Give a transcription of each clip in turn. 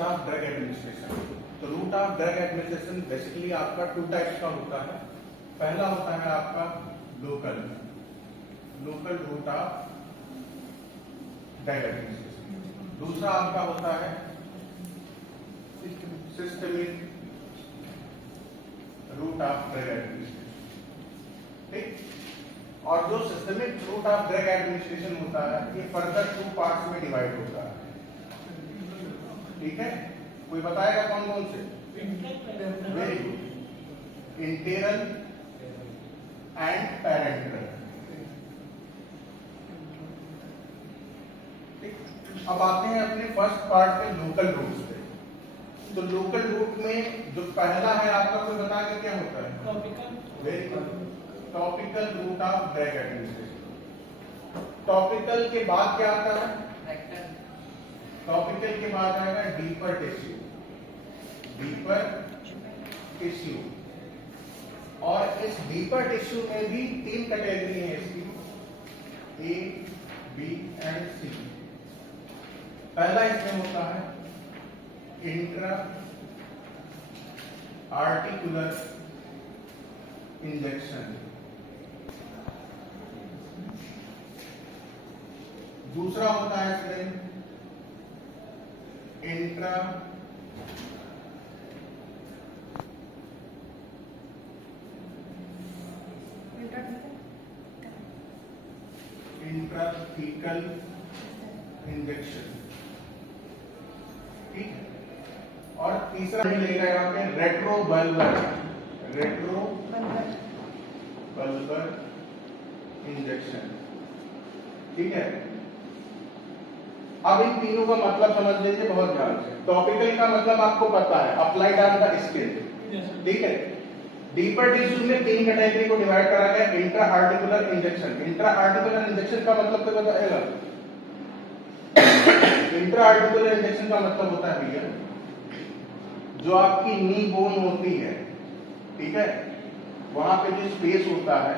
Root of drug administration. तो route of drug administration basically आपका two types का होता है। पहला होता है आपका local route of drug administration. दूसरा आपका होता है systemic route of drug administration. ठीक। और जो systemic route of drug administration होता है ये फर्दर 2 पार्ट्स में डिवाइड होता है। ठीक है, कोई बताएगा कौन कौन से? Very good. Enteral and parenteral. अब आते हैं अपने फर्स्ट पार्ट पे लोकल रूट्स पे। तो लोकल रूट में जो पहला है आपका, कोई बताएगा क्या होता है? Topical. Very good. Topical route of drug administration. Topical के बाद क्या आता है? टॉपिकल के बाद आएगा डीपर टिश्यू। और इस डीपर टिश्यू में भी 3 कैटेगरी है इसकी, ए, बी एंड सी। पहला इसमें होता है इंट्रा आर्टिकुलर इंजेक्शन। दूसरा होता है इसमें इंट्राथीकल इंजेक्शन। ठीक है। और तीसरा लेगा यहाँ पे रेट्रोबल्बर इंजेक्शन। ठीक है। अब इन तीनों का मतलब समझ लीजिए बहुत ध्यान से। टॉपिकल का मतलब आपको पता है, अप्लाइड ऑन द स्किन। ठीक है। डीपर टिश्यू में 3 कैटेगरी को डिवाइड करा गया। Intra articular injection. Intra articular injection का मतलब तो बताएगा। इंट्रा आर्टिकुलर इंजेक्शन का मतलब होता है भैया, जो आपकी नी बोन होती है, ठीक है, वहां पे जो स्पेस होता है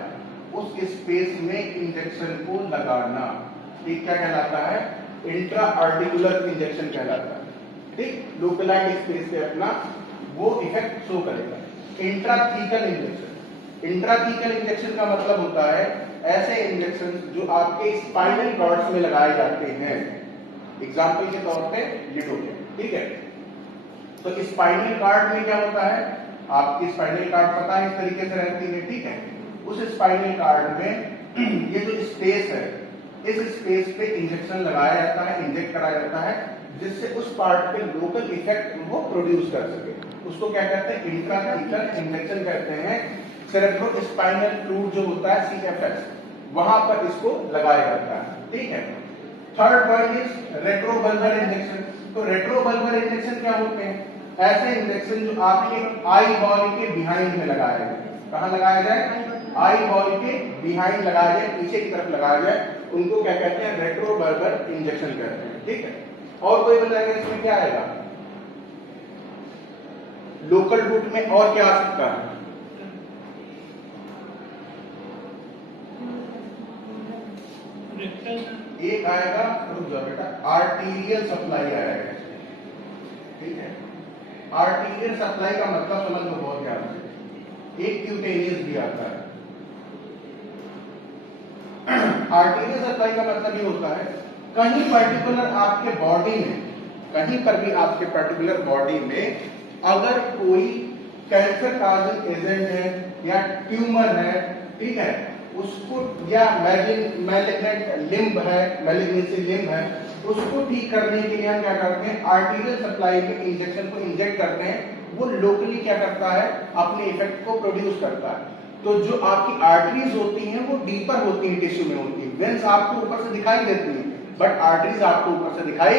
उस स्पेस में इंजेक्शन को लगाना। ठीक, क्या कहलाता है? इंट्रा आर्टिकुलर इंजेक्शन कहलाता है। ठीक, लोकलाइज्ड स्पेस पे अपना वो इफेक्ट शो करेगा। इंट्राथीकल इंजेक्शन का मतलब होता है ऐसे इंजेक्शन जो आपके स्पाइनल कॉर्ड्स में लगाए जाते हैं। एग्जांपल के तौर पे लिडोकेन। ठीक है। तो स्पाइनल कॉर्ड में क्या होता है? आपकी स्पाइनल कॉर्ड पता है इस तरीके से रहती है। ठीक है। उस स्पाइनल कॉर्ड में ये जो स्पेस है, इस स्पेस पे इंजेक्शन लगाया जाता है, इंजेक्ट कराया जाता है, जिससे उस पार्ट पे लोकल इफेक्ट वो प्रोड्यूस कर सके। उसको क्या कहते हैं? इंट्राथीकल इंजेक्शन कहते हैं। सेरेब्रोस्पाइनल फ्लूइड जो होता है CFS, वहां पर इसको लगाया जाता है। ठीक है। Third point is retrobulbar injection. तो रेट्रोबल्बर इंजेक्शन क्या होते हैं? ऐसे इंजेक्शन जो आपके आई बॉल के बिहाइंड में लगाया जाए। कहां लगाया जाए? आई बॉल के बिहाइंड लगाया जाए, पीछे की तरफ लगाया जाए, उनको क्या कहते हैं? रेट्रोबल्बर इंजेक्शन कहते हैं। ठीक है। और कोई बताएगा इसमें क्या आएगा? लोकल रूट में और क्या आ सकता है? एक आएगा, रुक जाओ बेटा, आर्टीरियल सप्लाई आएगा। ठीक है। आर्टीरियल सप्लाई का मतलब समझ लो बहुत ध्यान से। एक क्यूटेनियस भी आता है। आर्टीरियल सप्लाई का मतलब ये होता है कहीं पर्टिकुलर आपके बॉडी में, कहीं पर भी आपके पर्टिकुलर बॉडी में अगर कोई कैंसर काजिंग एजेंट है या ट्यूमर है, ठीक है, उसको, या मैलिग्नेंट लिम्ब है, मैलिग्नेंसी लिम्ब है, उसको ठीक करने के लिए हम क्या करते हैं? आर्टीरियल सप्लाई में इंजेक्शन को इंजेक्ट करते हैं। वो लोकली क्या करता है? अपने इफेक्ट को प्रोड्यूस करता है। तो जो आपकी आर्टरीज होती हैं वो डीपर होती हैं, टिश्यू में होती है। वेन्स आपको ऊपर से दिखाई देती हैं, बट आर्टरीज आपको ऊपर से दिखाई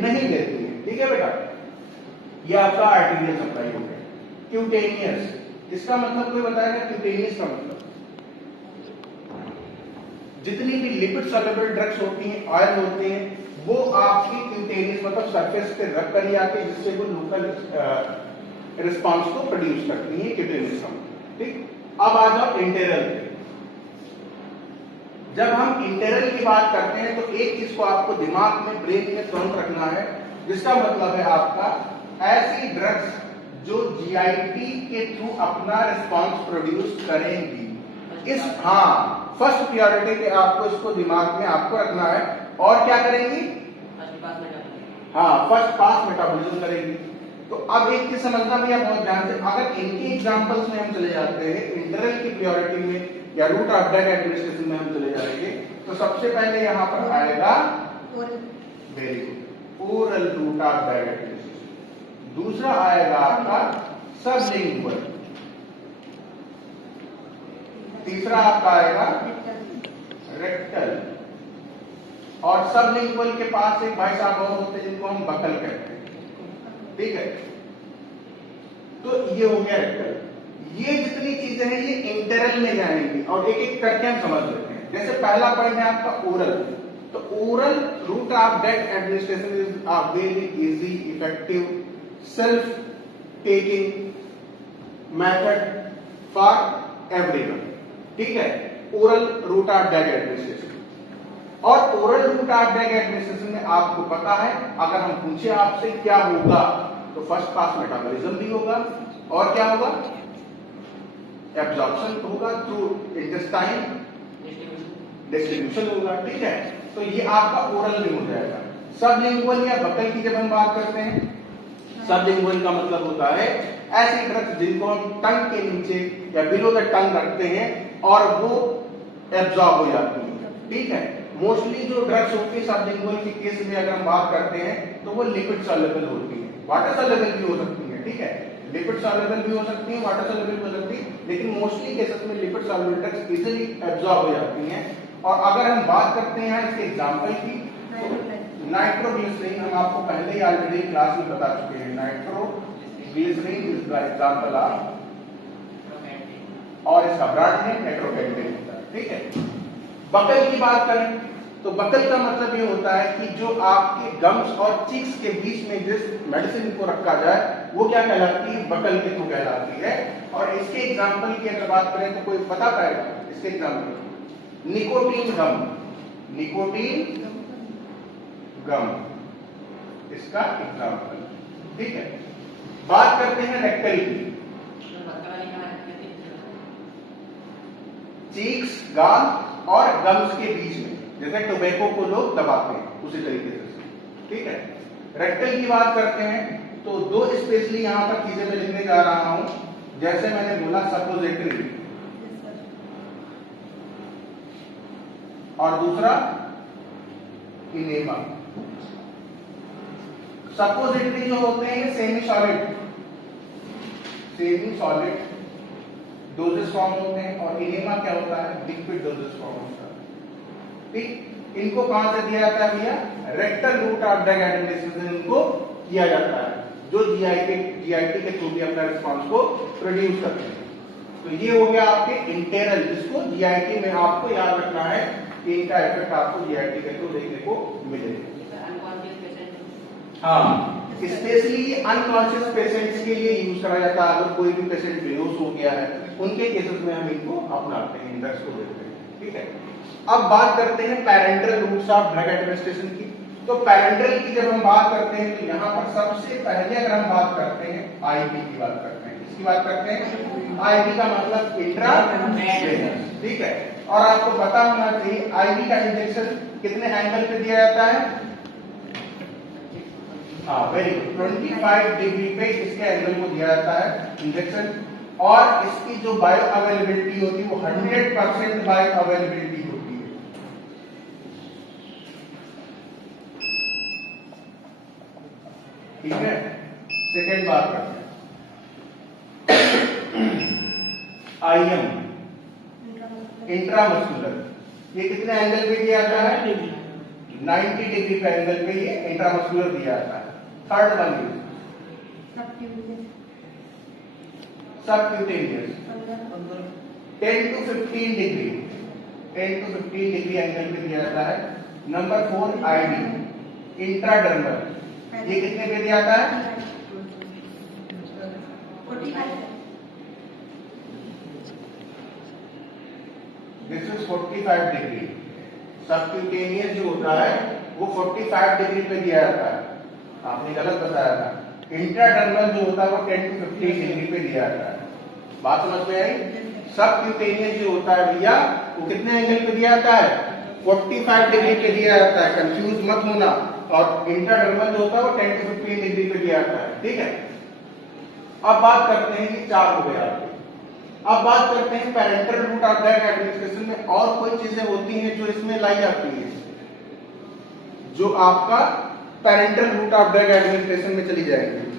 नहीं देती है। ठीक है बेटा, ये आपका आर्टीरियल सप्लाई हो गया। क्यूटेनियस, इसका मतलब कोई बताएगा? क्यूटेनियस का मतलब जितनी भी लिपिड सॉल्युबल ड्रग्स होती हैं, ऑयल होते हैं, वो आपकी क्यूटेनियस मतलब सरफेस पे रख कर आके जिससे वो लोकल रिस्पांस को प्रोड्यूस करती है क्यूटेनियस का। ठीक। अब आ जाओ इंटेरल पे। जब हम इंटेरल की बात करते हैं तो एक चीज को आपको दिमाग में, ब्रेन में तुरंत रखना है, जिसका मतलब है आपका ऐसी ड्रग्स जो जीआईटी के थ्रू अपना रिस्पांस प्रोड्यूस करेंगी। इस फर्स्ट प्रायोरिटी पे आपको इसको दिमाग में आपको रखना है। और क्या करेंगी? फर्स्ट पास मेटाबॉलिज्म करेंगी। तो अब एक चीज समझना भैया बहुत ध्यान से, अगर इनके एग्जांपल्स में हम चले जाते हैं, इंटरल की प्रायोरिटी में या रूट ऑफ ड्रग एडमिनिस्ट्रेशन में हम चले जाएंगे, तो सबसे पहले यहां पर आएगा very good oral route of drug administration. दूसरा आएगा आपका सबलिंगुअल। तीसरा आपका आएगा रेक्टल। और सबलिंगुअल के पास एक भाई साहब और होते हैं जिनको हम बकल कहते हैं, ठीक है। तो ये हो गया रेक्टल। ये जितनी चीजें हैं ये इंटरल में जाएंगी और एक एक करके हम समझ लेते हैं। जैसे पहला पॉइंट है आपका ओरल। तो oral route of drug administration is a very easy effective self taking method for everyone, ठीक है। Oral route of drug administration. और oral route of drug administration में आपको पता है, अगर हम पूछे आपसे क्या होगा, तो फर्स्ट पास मेटाबॉलिज्म भी होगा और क्या होगा? एब्जॉर्प्शन होगा थ्रू इंटेस्टाइन, डिस्ट्रीब्यूशन होगा, ठीक है। तो ये आपका ओरल में हो जाएगा। सबलिंगुअल या बकल की जब हम बात करते हैं, सबलिंगुअल का मतलब होता है ऐसी ड्रग्स जिनको हम टंग के नीचे या बिलो द टंग रखते हैं और वो एब्जॉर्ब हो जाती है, ठीक है। मोस्टली जो ड्रग्स होती है सबलिंगुअल के केस में अगर हम बात करते हैं तो वो लिपिड सॉल्युबल होती है, वाटर सॉल्युबल भी हो सकती है, ठीक है। लिपिड सॉल्युबल भी हो सकती है, वाटर सॉल्युबल भी हो सकती है, लेकिन मोस्टली केसेस में lipid soluble drugs easily absorb हो जाती हैं। और अगर हम बात करते हैं इसके एग्जांपल की, तो नाइट्रोग्लिसरीन हम आपको पहले ही ऑलरेडी क्लास में बता चुके हैं। Nitroglycerin is the example of, और इसका ब्रांड है नाइट्रोबेंजीन, ठीक है। बकल की बात करें तो बकल का मतलब ये होता है कि जो आपके गम्स और चीक्स के बीच में जिस मेडिसिन को रखा जाए वो क्या कहलाती है? बकल के थ्रू कहलाती है। और इसके एग्जांपल की अगर बात करें तो कोई बता पाएगा इसके example? Nicotine gum, nicotine gum इसका एग्जांपल, ठीक है। बात करते हैं रेक्टल की, चीक्स, गाल और गम्स के बीच में जैसे टोबैको को लोग दबाते हैं उसी तरीके से, ठीक है। रेक्टल की बात करते हैं तो दो स्पेशली यहां पर चीजें मैं लिखने जा रहा हूं। जैसे मैंने बोला सपोजिटरी और दूसरा इनेमा। सपोजिटरी जो होते हैं ये सेमी सॉलिड डोजेस फॉर्म होते हैं और इनेमा क्या होता है? लिक्विड डोजेस फॉर्म होता है, ठीक। इनको कहां से दिया जाता है भैया? Rectal route of drug administration इनको किया जाता है, जो जीआईटी के थ्रू भी अपना रिस्पांस को प्रोड्यूस करते हैं। तो ये हो गया आपके इंटरनल, जिसको जीआईटी में आपको याद रखना है कि इनका इफेक्ट आपको जीआईटी के थ्रू देखने को मिलेगा। स्पेशली अनकॉन्शियस पेशेंट्स के लिए यूज करा जाता है। अगर कोई भी पेशेंट बेहोश हो गया है उनके केसेस में हम इनको अपनाते हैं, ड्रग्स को देते हैं, ठीक है। अब बात करते हैं parental routes of drug administration की। तो पैरेंटल की जब हम बात करते हैं तो यहाँ पर सबसे पहले अगर हम बात करते हैं आईवी की बात करते हैं। किसकी बात करते हैं? आईवी का मतलब इंट्रावेनस, ठीक है। और आपको पता होना चाहिए आईवी का इंजेक्शन कितने एंगल पे दिया जाता है? वेरी गुड, 25 डिग्री पे इसके एंगल को दिया जाता है इंजेक्शन। और इसकी जो बायो अवेलेबिलिटी होती है वो 100% बायो अवेलेबिलिटी होती है। ठीक है, सेकेंड बात करते हैं आईएम इंट्रामस्कुलर। ये कितने एंगल पे दिया जाता है? 90 डिग्री पे एंगल पे ये इंट्रामस्कुलर दिया जाता है। Third one is subcutaneous, 10 to 15 degree, 10 to 15 degree angle पे दिया जाता है। नंबर 4 आईवी इंट्राडर्मल, ये कितने पे दिया जाता है? 45। This is 45 degree. सबक्यूटेनियस जो होता है वो 45 डिग्री पे दिया जाता है। आपने गलत बताया था। इंट्राडर्मल जो होता है वो 10 to 15 डिग्री पे दिया जाता है। बात समझ में आई? सबक्यूटेनियस जो होता है भैया वो कितने एंगल पे दिया जाता है? 45 डिग्री पे दिया जाता है, कंफ्यूज मत होना। और इंट्राडर्मल जो होता है वो 10 to 15 डिग्री पे दिया जाता है, ठीक है। अब बात करते हैं कि 4 हो गया। अब बात करते हैं parental route of drug administration में और कोई चीजें होती हैं जो इसमें लाई जाती है, जो आपका parental route of drug administration में चली जाएंगी।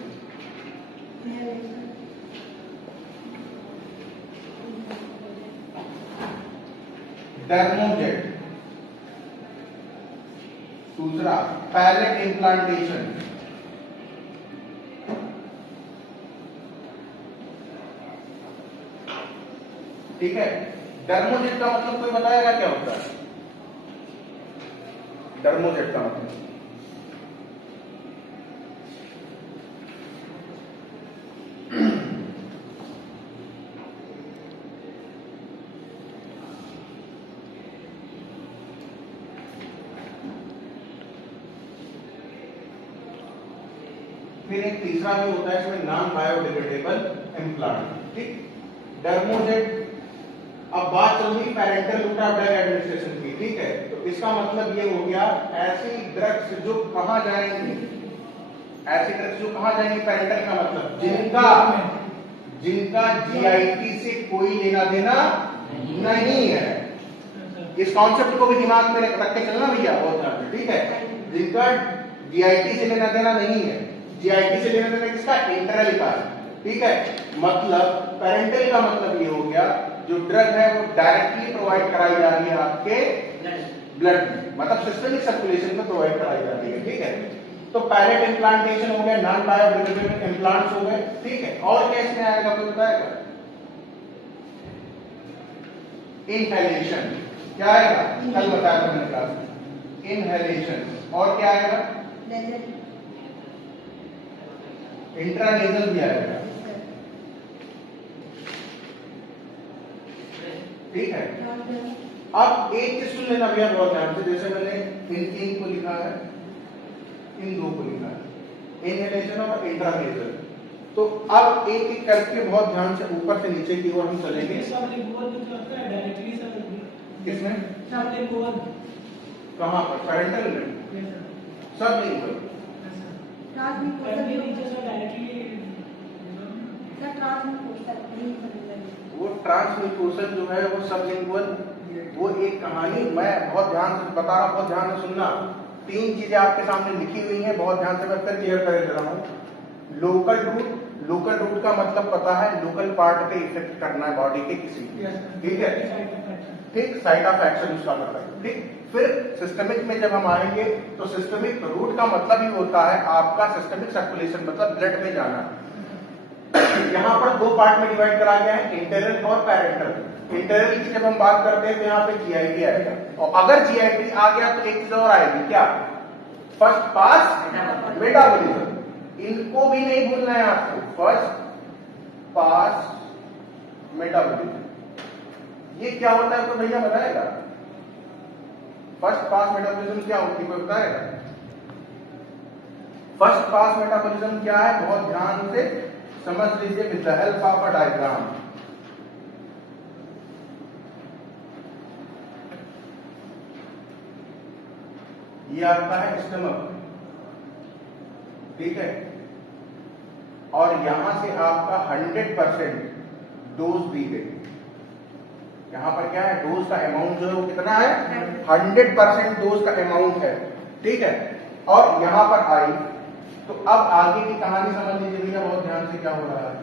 डर्मोजेट, दूसरा पैलेट इम्प्लांटेशन, ठीक है। डर्मोजेट का मतलब कोई बताएगा क्या होता है? डर्मोजेट का मतलब फिर एक तीसरा भी होता है इसमें, नॉन बायोडिग्रेडेबल इम्प्लांट, ठीक। डर्मोजेट। अब बात चल रही parental route of drug administration की, ठीक है। तो इसका मतलब ये हो गया ऐसी ड्रग्स जो कहां जाएंगी, ऐसी ड्रग्स जो कहां जाएंगी, पेरेंटल का मतलब जिनका जीआईटी से कोई लेना देना नहीं है। इस कॉन्सेप्ट को भी दिमाग में रख के चलना भैया, बहुत ध्यान से, ठीक है। जिनका जीआईटी से लेना देना नहीं है। जीआईटी से लेना देना किसका? इंटरनल का, ठीक है। मतलब पेरेंटल का मतलब ये हो गया जो ड्रग है वो डायरेक्टली प्रोवाइड कराई जा रही है आपके ब्लड में, मतलब सिस्टमिक सर्कुलेशन में प्रोवाइड कराई जा रही है, ठीक है। तो पैलेट इम्प्लांटेशन हो गया, नॉन बायोडिग्रेडेबल इम्प्लांट्स हो गए, ठीक है। और क्या इसमें आएगा कोई बताएगा? इनहेलेशन, क्या आएगा? कल बताया था मैंने क्लास में, इनहेलेशन। और क्या आएगा? इंट्रानेजल भी आएगा, ठीक है। अब एक चीज सुन लेना भैया बहुत ध्यान से, जैसे मैंने इन को लिखा है, इन दो को लिखा है, इनहेलेशन और इंट्रानेजल। तो अब एक एक करके बहुत ध्यान से ऊपर से नीचे की ओर हम चलेंगे। किसमें? कहाँ पर? पेरेंटल में? सब लिंगुअल। वो ट्रांसम्यूकोसल जो है वो सबलिंगुअल, वो एक कहानी, मैं बहुत ध्यान से बता रहा हूँ, बहुत ध्यान से सुनना। 3 चीजें आपके सामने लिखी हुई हैं, बहुत ध्यान से मैं फिर क्लियर कर दे रहा हूँ। लोकल रूट, लोकल रूट का मतलब पता है, लोकल पार्ट पे इफेक्ट करना है बॉडी के किसी, ठीक है, ठीक। साइड ऑफ एक्शन उसका मतलब है, ठीक। फिर सिस्टमिक में जब हम आएंगे तो सिस्टमिक रूट का मतलब ही होता है आपका सिस्टमिक सर्कुलेशन, मतलब ब्लड में जाना। यहाँ पर 2 पार्ट में डिवाइड करा गया है, इंटरनल और पैरेंटल। इंटरनल की जब हम बात करते हैं तो यहाँ पे जीआईटी आएगा, और अगर जीआईटी आ गया तो एक चीज और आएगी, क्या? First pass metabolism. इनको भी नहीं भूलना है आपको, फर्स्ट पास मेटाबॉलिज्म। ये क्या होता है तो भैया बताएगा? फर्स्ट पास मेटाबॉलिज्म क्या होती है कोई बताएगा? फर्स्ट पास मेटाबॉलिज्म क्या है, बहुत ध्यान से समझ लीजिए with the help of a diagram. ये आपका है स्टमक, ठीक है। और यहां से आपका 100% डोज दी गई। यहां पर क्या है, डोज का अमाउंट जो है वो कितना है? 100% डोज का अमाउंट है, ठीक है। और यहां पर आई तो अब आगे की कहानी समझ लीजिए भैया बहुत ध्यान से, क्या हो रहा है।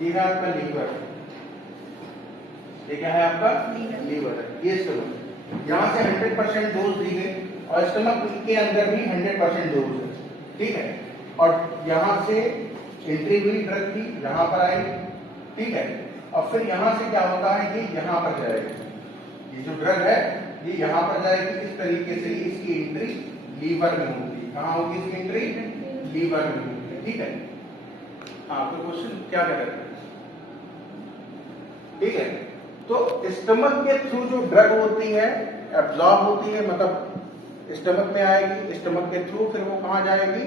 ये है आपका लीवर, ये क्या है आपका? लीवर है। ये स्टमक, यहां से 100% डोज दी गई और स्टमक के अंदर भी 100% डोज है, ठीक है। और यहां से एंट्री हुई ड्रग की, यहां पर आई, ठीक है। और फिर यहां से क्या होता है, ये यहां पर जाएगा, ये जो ड्रग है ये यहां पर जाएगी। इस तरीके से इसकी एंट्री लीवर में होगी। कहां होगी इसकी एंट्री? लीवर में होगी। ठीक है, हाँ तो क्वेश्चन क्या कह रहे हैं? ठीक है, तो स्टमक के थ्रू जो ड्रग होती है एब्जॉर्ब होती है, मतलब स्टमक में आएगी, स्टमक के थ्रू फिर वो कहां जाएगी?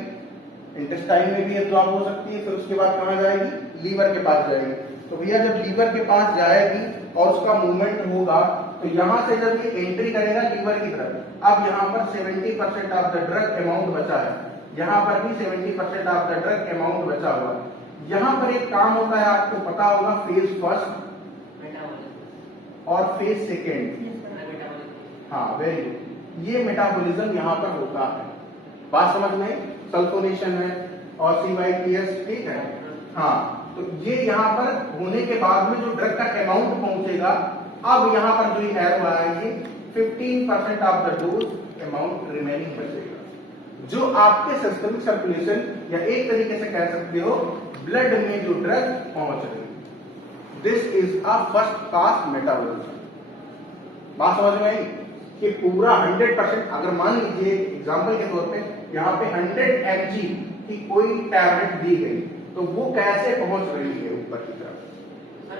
इंटेस्टाइन में भी एब्जॉर्ब हो सकती है, फिर उसके बाद कहां जाएगी? लीवर के पास जाएगी। तो भैया जब लीवर के पास जाएगी और उसका मूवमेंट होगा तो यहां से जब ये एंट्री करेगा लीवर की तरफ, अब यहां पर 70% ऑफ द ड्रग अमाउंट बचा है, यहां पर भी 70% ऑफ द ड्रग अमाउंट बचा हुआ है। यहां पर एक काम होता है, आपको पता होगा, फेज फर्स्ट और फेज सेकेंड। हाँ वेरी गुड, ये मेटाबॉलिज्म यहां पर होता है। बात समझ में? सल्फोनेशन है और CYPS, ठीक है। हाँ, तो ये यहाँ पर होने के बाद में जो ड्रग का अमाउंट पहुंचेगा, अब यहाँ पर जो एरो आएगी 15% of the dose amount remaining बचेगा, जो आपके सिस्टमिक सर्कुलेशन या एक तरीके से कह सकते हो ब्लड में जो ड्रग पहुंच रही है। This is a first pass metabolism. बात समझ में आई कि पूरा 100%, अगर मान लीजिए एग्जाम्पल के तौर पे यहाँ पे 100 mg की कोई टैबलेट दी गई, तो वो कैसे पहुंच रही है ऊपर की तरफ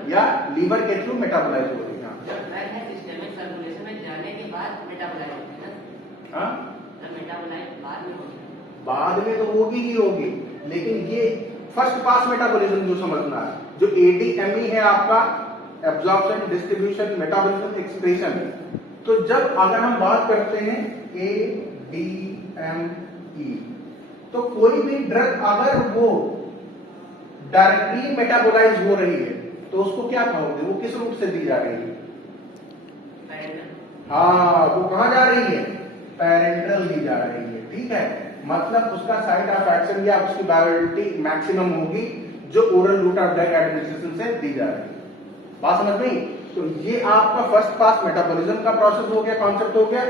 या लीवर के थ्रू मेटाबोलाइज हो रही है? जब ड्रग है सिस्टमिक सर्कुलेशन में जाने के बाद मेटाबोलाइज होती है ना? हाँ, जब मेटाबोलाइज बाद में होती है, बाद में तो होगी ही होगी, लेकिन ये फर्स्ट पास मेटाबॉलिज्म जो समझना है, जो ADME है आपका, एब्जॉर्प्शन, डिस्ट्रीब्यूशन, मेटाबॉलिज्म, एक्सक्रीशन। तो जब अगर हम बात करते हैं ADME, तो कोई भी ड्रग अगर वो डायरेक्टली मेटाबोलाइज हो रही है तो उसको क्या कहोगे? वो किस रूप से दी जा रही है? हाँ, वो कहां जा रही है? पैरेंटल दी जा रही है। ठीक है, मतलब उसका साइट ऑफ एक्शन या उसकी बायोएक्टिविटी मैक्सिमम होगी जो oral route of drug administration से दी जा रही है। बात समझ में? तो ये आपका फर्स्ट पास मेटाबॉलिज्म का प्रोसेस हो गया, कॉन्सेप्ट हो गया।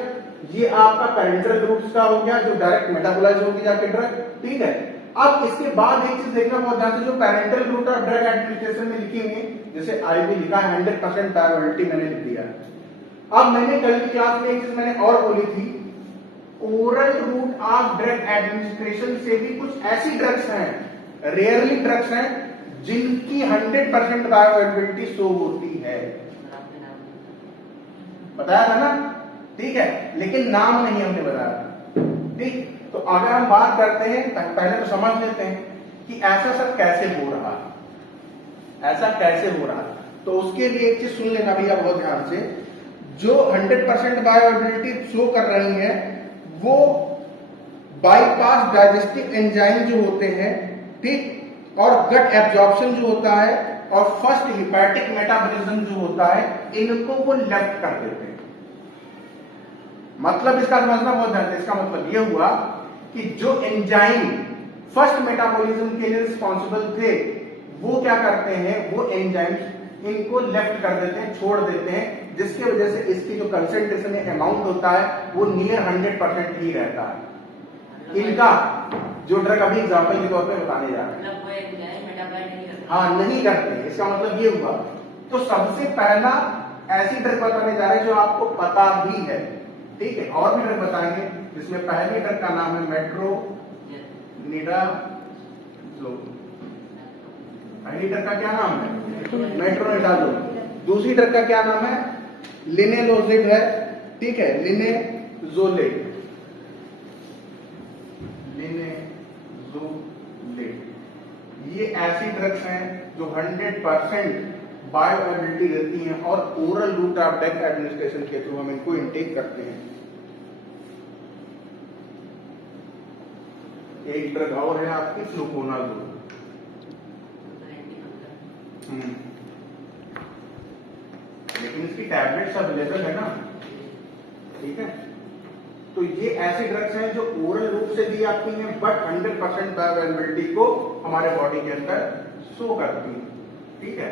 ये आपका पैरेंटल रूट्स का हो गया जो डायरेक्ट मेटाबोलाइज होगी जाके ड्रग। ठीक है, अब इसके बाद एक चीज देखना बहुत ध्यान से, जो parental route of drug administration में लिखी हुई है, जैसे IV लिखा है 100% बायोएक्टिविटी मैंने लिख दिया। अब मैंने कल की क्लास में एक चीज मैंने और बोली थी, oral route of drug administration से भी कुछ ऐसी ड्रग्स हैं, रेयरली ड्रग्स हैं, जिनकी 100% बायोअवेलेबिलिटी शो होती है। बताया था ना? ठीक है, लेकिन नाम नहीं हमने बताया। ठीक, तो अगर हम बात करते हैं, पहले तो समझ लेते हैं कि ऐसा सब कैसे हो रहा है, ऐसा कैसे हो रहा है। तो उसके लिए एक चीज सुन लेना भैया बहुत ध्यान से, जो 100% बायोअवेलेबिलिटी शो कर रही है वो बाईपास डाइजेस्टिव एंजाइम जो होते हैं, ठीक, और गट एब्जॉर्प्शन जो होता है, और फर्स्ट हिपैटिक मेटाबॉलिज्म जो होता है, इनको वो लेफ्ट कर देते हैं। मतलब इसका समझना बहुत ध्यान से, इसका मतलब ये हुआ कि जो एंजाइम फर्स्ट मेटाबॉलिज्म के लिए रिस्पॉन्सिबल थे, वो क्या करते हैं, वो एंजाइम्स इनको लेफ्ट कर देते हैं, छोड़ देते हैं, जिसकी वजह से इसकी जो कंसेंट्रेशन अमाउंट होता है वो नियर 100% ही रहता है। इनका जो ड्रग अभी एग्जाम्पल के तौर पे बताने जा रहे हैं, हाँ नहीं करते। इसका मतलब ये हुआ, तो सबसे पहला ऐसी ड्रग बताने जा रहे हैं जो आपको पता भी है। ठीक है, और भी ड्रग बताएंगे, जिसमें पहली ड्रग का नाम है मेट्रोनिडाजोल। पहली ड्रग का क्या नाम है? मेट्रोनिडाजोल। दूसरी ड्रग का क्या नाम है? लिनेलोजिड है। ठीक है, लिनेजोलेट, लिनेजोलेट। ये ऐसी ड्रग्स हैं जो 100% बायोअवेलेबिलिटी रहती हैं और oral route of drug administration के थ्रू हम इनको इनटेक करते हैं। एक ड्रग और है आपकी फ्लुकोनाजोल। लेकिन इसकी टैबलेट्स अवेलेबल है ना। ठीक है, तो ये ऐसी ड्रग्स हैं जो ओरल रूप से दी जाती हैं, बट 100% बायोअवेलेबिलिटी को हमारे बॉडी के अंदर शो करती हैं। ठीक है,